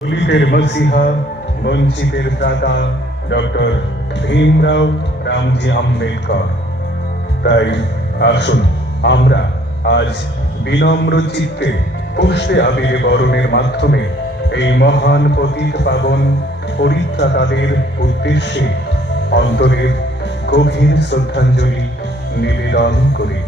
দলিতের মসিহা বঞ্চিতের ত্রাতা ডক্টর ভীমরাও রামজি আম্বেদকর। তাই আসুন, আমরা আজ বিনম্র চিত্তে পুষ্পে আবিরে বরণের মাধ্যমে এই মহান পতিত পাবন পরিত্রাতাদের উদ্দেশ্যে অন্তরের গভীর শ্রদ্ধাঞ্জলি নিবেদন করি।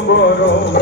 bodo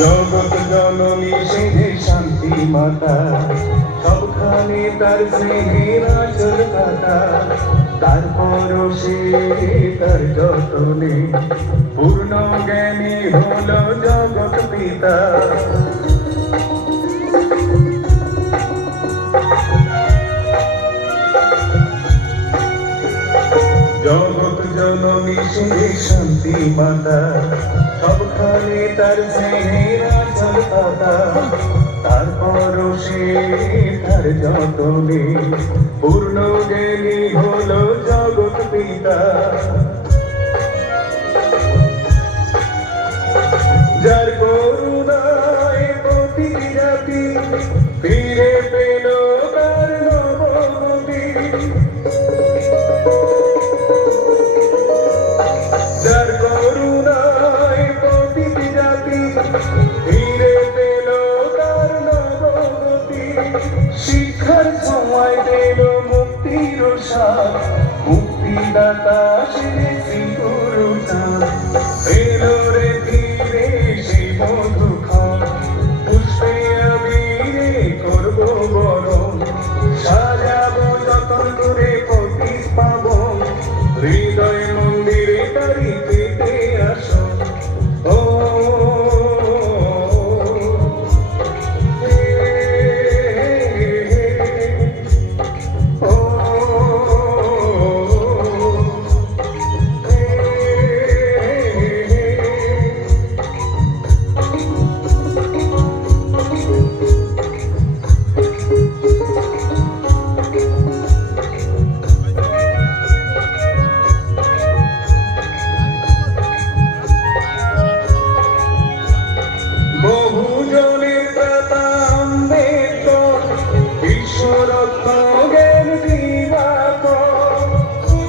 জগৎ জননী সেধে শান্তি মাতা, সবখানে তার স্নেহের আচল কাটা তারপর সে তার যতনে, পূর্ণ জ্ঞানী হলো জগৎ পিতা। জগৎ জননী সে শান্তি মাতা সবখানে তার স্নেহের আচল পাতা, তারপর সে তার যতনে পূর্ণ জ্ঞানী হলো জগৎ পিতা। যার করুণায় প্রতি জাতি ফিরে মুক্তিদাতা শ্রী গুরুতা